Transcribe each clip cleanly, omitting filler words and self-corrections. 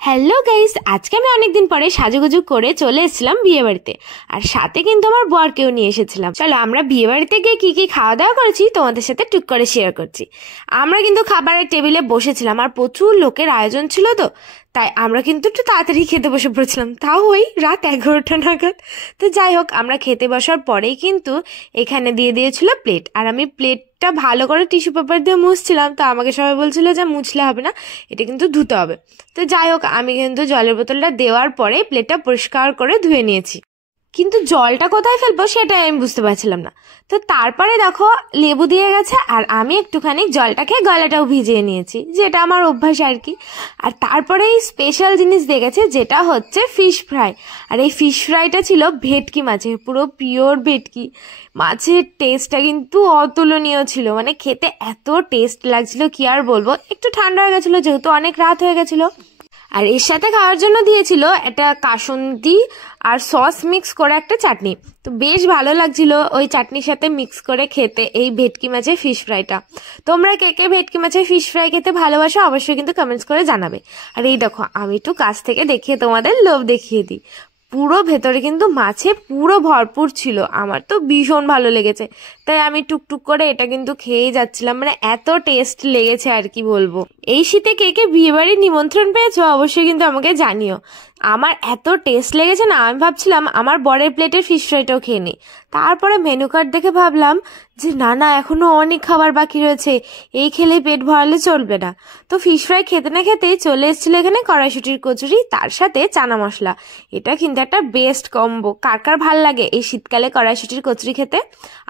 Hello guys, আজকে আমি অনেকদিন পরে সাজুগুজু করে চলে এসেছিলাম বিয়ে বাড়িতে। আর সাথে কিন্তু আমার বরকেও নিয়ে এসেছিলাম। চলো আমরা বিয়ে বাড়িতে গিয়ে কি কি খাওয়া দাওয়া করেছি তোমাদের সাথে টুক করে শেয়ার করছি। আমরা কিন্তু খাবারের টেবিলে বসেছিলাম, আর প্রচুর লোকের আয়োজন ছিল, তো তাই আমরা কিন্তু একটু তাড়াতাড়ি খেতে বসে পড়েছিলাম, তাও ওই রাত 11টা নাগাদ। তো যাই হোক, আমরা খেতে বসার পরেই কিন্তু এখানে দিয়ে দিয়েছিল প্লেট, আর আমি প্লেটটা ভালো করে টিস্যু পেপার দিয়ে মুছছিলাম। তো আমাকে সবাই বলছিল যে মুছলে হবে না, এটা কিন্তু ধুতে হবে। তো যাই হোক, আমি কিন্তু জলের বোতলটা দেওয়ার পরে প্লেটটা পরিষ্কার করে ধুয়ে নিয়েছি, কিন্তু জলটা কোথায় ফেলবো সেটাই আমি বুঝতে পারছিলাম না। তো তারপরে দেখো লেবু দিয়ে গেছে, আর আমি একটুখানি জলটাকে গলাটাও ভিজিয়ে নিয়েছি, যেটা আমার অভ্যাস আর কি। আর তারপরে এই স্পেশাল জিনিস দিয়ে গেছে, যেটা হচ্ছে ফিশ ফ্রাই। আর এই ফিশ ফ্রাইটা ছিল ভেটকি মাছের, পুরো পিওর ভেটকি মাছের। টেস্টটা কিন্তু অতুলনীয় ছিল, মানে খেতে এত টেস্ট লাগছিল কি আর বলবো। একটু ঠান্ডা হয়ে গেছিলো যেহেতু অনেক রাত হয়ে গেছিলো। আর এর সাথে খাওয়ার জন্য দিয়েছিল একটা কাসুন্দি আর সস মিক্স করে একটা চাটনি। তো বেশ ভালো লাগছিল ওই চাটনির সাথে মিক্স করে খেতে এই ভেটকি মাছের ফিশ ফ্রাইটা। তোমরা কে কে ভেটকি মাছের ফিশ ফ্রাই খেতে ভালোবাসো অবশ্যই কিন্তু কমেন্টস করে জানাবে। আর এই দেখো, আমি একটু কাছ থেকে দেখিয়ে তোমাদের লোভ দেখিয়ে দিই। পুরো ভেতরে কিন্তু মাছে পুরো ভরপুর ছিল, আমার তো ভীষণ ভালো লেগেছে। তাই আমি টুকটুক করে এটা কিন্তু খেয়েই যাচ্ছিলাম, মানে এত টেস্ট লেগেছে আর কি বলবো। এই শীতে কে কে বিয়ে বাড়ির নিমন্ত্রণ পেয়েছো অবশ্যই কিন্তু আমাকে জানিও। আমার এত টেস্ট লেগেছে না, আমি ভাবছিলাম আমার বরের প্লেটের ফিশ ফ্রাইটাও খেয়ে নিই। তারপরে মেনু কার্ড দেখে ভাবলাম যে না না, এখনো অনেক খাবার বাকি রয়েছে, এই খেলে পেট ভরালে চলবে না। তো ফিশ ফ্রাই খেতে না খেতেই চলে এসেছিল এখানে কড়াইশুটির কচুরি, তার সাথে চানা মশলা। এটা কিন্তু একটা বেস্ট কম্বো। কার কার ভাল লাগে এই শীতকালে কড়াইশুটির কচুরি খেতে?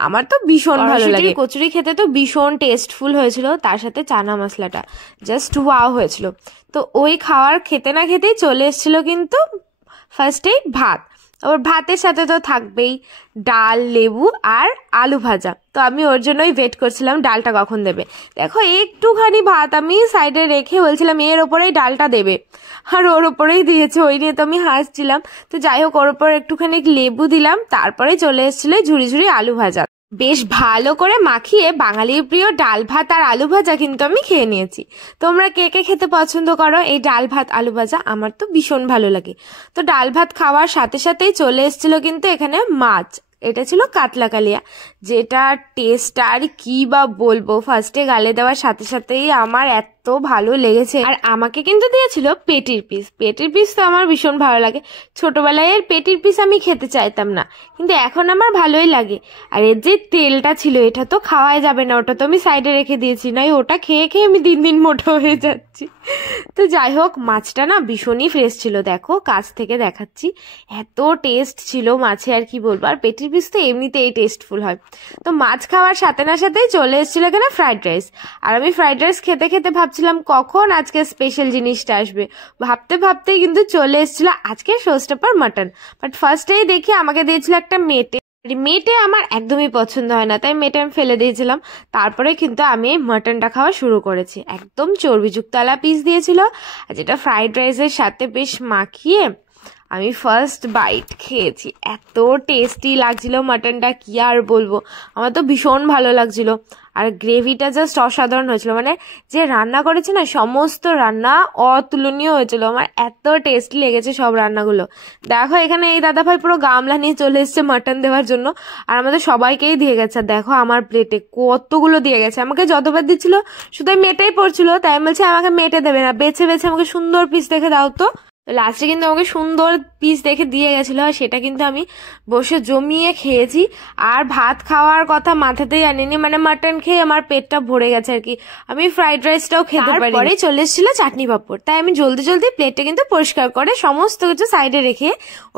আমার তো ভীষণ ভালো লাগে। কচুরি খেতে তো ভীষণ টেস্টফুল হয়েছিল, তার সাথে চানা মশলাটা জাস্ট ওয়াও হয়েছিল। তো ওই খাওয়ার খেতে না খেতেই চলে এসেছিল কিন্তু ফার্স্টেই ভাত। ওর ভাতের সাথে তো থাকবেই ডাল, লেবু আর আলু ভাজা। তো আমি ওর জন্যই ওয়েট করছিলাম ডালটা কখন দেবে। দেখো একটুখানি ভাত আমি সাইডে রেখে বলছিলাম এর ওপরেই ডালটা দেবে, আর ওর ওপরেই দিয়েছে। ওই নিয়ে তো আমি হাসছিলাম। তো যাই হোক, ওর ওপর একটুখানি লেবু দিলাম, তারপরে চলে এসেছিল ঝুড়ি ঝুড়ি আলু ভাজা। বেশ ভালো করে মাখিয়ে বাঙালির প্রিয় ডাল ভাত আর আলু ভাজা কিন্তু আমি খেয়ে নিয়েছি। তোমরা কে কে খেতে পছন্দ করো এই ডাল ভাত আলু ভাজা? আমার তো ভীষণ ভালো লাগে। তো ডাল ভাত খাওয়ার সাথে সাথেই চলে এসেছিল কিন্তু এখানে মাছ। এটা ছিল কাতলা কালিয়া, যেটা টেস্ট আর কি বা বলবো। ফার্স্টে গালে দেওয়ার সাথে সাথেই আমার এত ভালো লেগেছে। আর আমাকে কিন্তু দিয়েছিল পেটির পিস। পেটির পিস তো আমার ভীষণ ভালো লাগে। ছোটবেলায় এর পেটির পিস আমি খেতে চাইতাম না, কিন্তু এখন আমার ভালোই লাগে। আর এর যে তেলটা ছিল, এটা তো খাওয়াই যাবে না, ওটা তো আমি সাইডে রেখে দিয়েছি, নাই ওটা খেয়ে খেয়ে আমি দিন দিন মোটা হয়ে যাচ্ছি। তো যাই হোক, মাছটা না ভীষণই ফ্রেশ ছিল, দেখো কাছ থেকে দেখাচ্ছি, এত টেস্ট ছিল মাছে আর কি বলবো। আর পেটির পিস তো এমনিতেই টেস্টফুল হয়। তো মাছ খাওয়ার সাথে না সাথেই চলে এসেছিল এখানে ফ্রাইড রাইস। আর আমি ফ্রাইড রাইস খেতে খেতে ভাবছিলাম কখন আজকে স্পেশাল জিনিসটা আসবে। ভাবতে ভাবতেই কিন্তু চলে এসেছিল আজকে শোস্টপার মাটন। বাট ফার্স্টেই দেখি আমাকে দিয়েছিল একটা মেটে। মেটে আমার একদমই পছন্দ হয় না, তাই মেটে আমি ফেলে দিয়েছিলাম। তারপরে কিন্তু আমি এই মাটনটা খাওয়া শুরু করেছি। একদম চর্বিযুক্ত আলা পিস দিয়েছিল, আর যেটা ফ্রাইড রাইসের সাথে বেশ মাখিয়ে আমি ফার্স্ট বাইট খেয়েছি। এত টেস্টি লাগছিল মাটনটা, কি আর বলবো। আমার তো ভীষণ ভালো লাগছিল। আর গ্রেভিটা জাস্ট অসাধারণ হয়েছিল, মানে যে রান্না করেছে না, সমস্ত রান্না অতুলনীয় হয়েছিল। আমার এত টেস্টি লেগেছে সব রান্নাগুলো। দেখো এখানে এই দাদাভাই পুরো গামলা নিয়ে চলে এসছে মাটন দেওয়ার জন্য, আর আমাদের সবাইকেই দিয়ে গেছে। দেখো আমার প্লেটে কতগুলো দিয়ে গেছে। আমাকে যতবার দিচ্ছিল শুধু মেটেই পড়ছিল, তাই বলছে আমাকে মেটে দেবে না, বেছে বেছে আমাকে সুন্দর পিস দেখে দাও। তো লাস্টে কিন্তু আমাকে সুন্দর পিস দেখে দিয়ে গেছিলো, আর সেটা কিন্তু আমি বসে জমিয়ে খেয়েছি। আর ভাত খাওয়ার কথা মাথাতেই আনিনি, মানে মাটন খেয়ে আমার পেটটা ভরে গেছে আর কি। আমি ফ্রাইড রাইসটাও খেতে পারি। পরে চলে এসেছিল চাটনি পাঁপড়, তাই আমি জলদি জলদি প্লেটটা কিন্তু পরিষ্কার করে সমস্ত কিছু সাইডে রেখে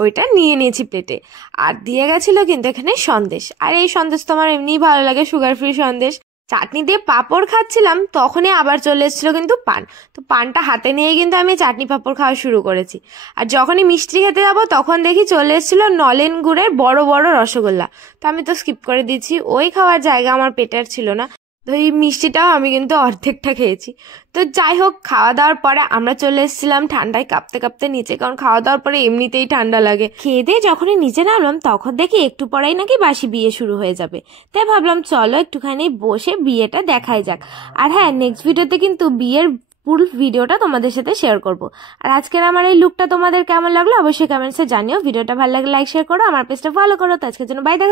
ওইটা নিয়ে নিয়েছি প্লেটে। আর দিয়ে গেছিল কিন্তু এখানে সন্দেশ। আর এই সন্দেশ তো আমার এমনিই ভালো লাগে, সুগার ফ্রি সন্দেশ। চাটনি দিয়ে পাঁপড় খাচ্ছিলাম, তখনই আবার চলে এসেছিল কিন্তু পান। তো পানটা হাতে নিয়ে কিন্তু আমি চাটনি পাঁপড় খাওয়া শুরু করেছি। আর যখনই মিষ্টি খেতে যাবো তখন দেখি চলে এসেছিল নলেন গুড়ের বড় বড় রসগোল্লা। তো আমি তো স্কিপ করে দিচ্ছি, ওই খাওয়ার জায়গা আমার পেটের ছিল না। তো এই মিষ্টিটাও আমি কিন্তু অর্ধেকটা খেয়েছি। তো যাই হোক, খাওয়া দাওয়ার পরে আমরা চলে এসেছিলাম ঠান্ডায় কাঁপতে কাঁপতে নিচে, কারণ খাওয়া দাওয়ার পরে এমনিতেই ঠান্ডা লাগে। খেয়ে দিয়ে যখনই নিচে নামলাম তখন দেখি একটু পরেই নাকি বাসি বিয়ে শুরু হয়ে যাবে। তাই ভাবলাম চলো একটুখানি বসে বিয়েটা দেখাই যাক। আর হ্যাঁ, নেক্সট ভিডিওতে কিন্তু বিয়ের ফুল ভিডিওটা তোমাদের সাথে শেয়ার করব। আর আজকের আমার এই লুকটা তোমাদের কেমন লাগলো অবশ্যই কমেন্টসে জানিও। ভিডিওটা ভালো লাগলে লাইক শেয়ার করো, আমার পেজটা ফলো করো। তো আজকের জন্য বাই, দেখা যাচ্ছে।